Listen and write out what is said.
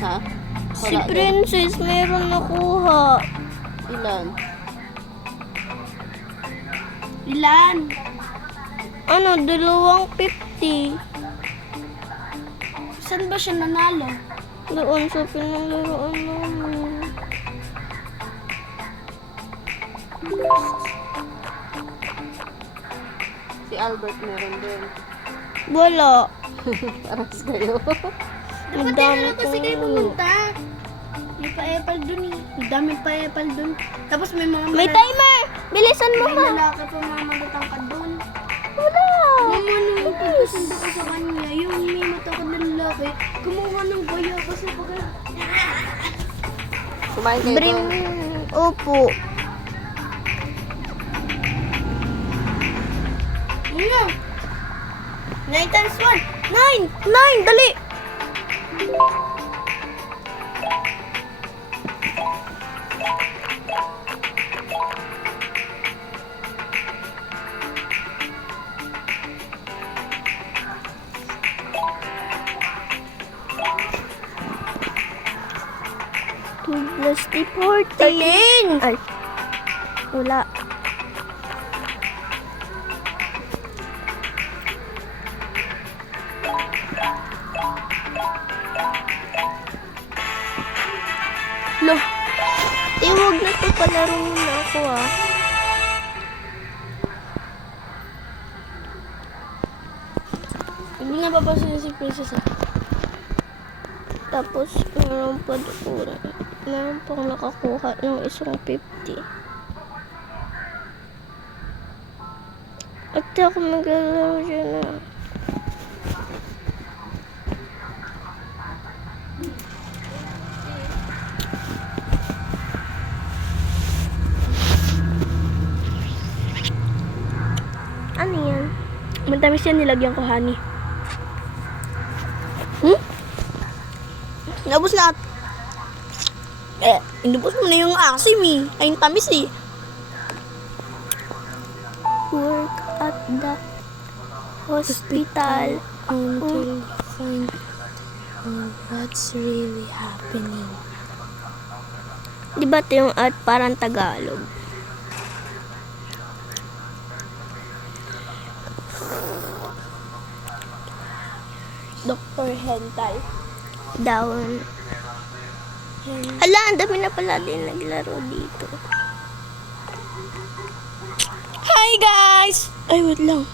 Ha? Si Wala din. Princess, meron nakuha. Ilan? Ilan? Ano, 250. Saan ba siya nanalo? Doon sa pinanglaruan namin. Si Albert meron din. Wala. Paras kayo. Dapat Madami din kasi kayo pang- pumunta. May pa-apple dun eh. May daming pa-apple dun. Tapos may mga May timer! Bilisan mo, may ma. lalaki pa mga matatangkad dun. Wala. Mama, nung pagkasundo ko sa kanya, yung may matangkad na lalaki, kumuha ng gaya kasi pag... Kumain kayo Bring, doon. opo. Ano? 9 times 1. 9! Dali! Two plus 14! Ay, wala. Lo, huwag na to, palaro muna ako ah. Hindi nga papasin si Princess ah. Tapos, meron pa doon. Meron pang nakakuha ng isang 50. At ako maglalaro dyan ah. Ano yan? Matamis yan, nilagyan ko honey. Nabos lahat. Inubos mo na yung asim eh. Ay, yung tamis eh. Work at the hospital. Until you find what's really happening. Di ba ito yung at parang Tagalog? Dr. Hentai. Down. Hala, ang dami na pala din naglaro dito. Hi guys! Ay, wait lang.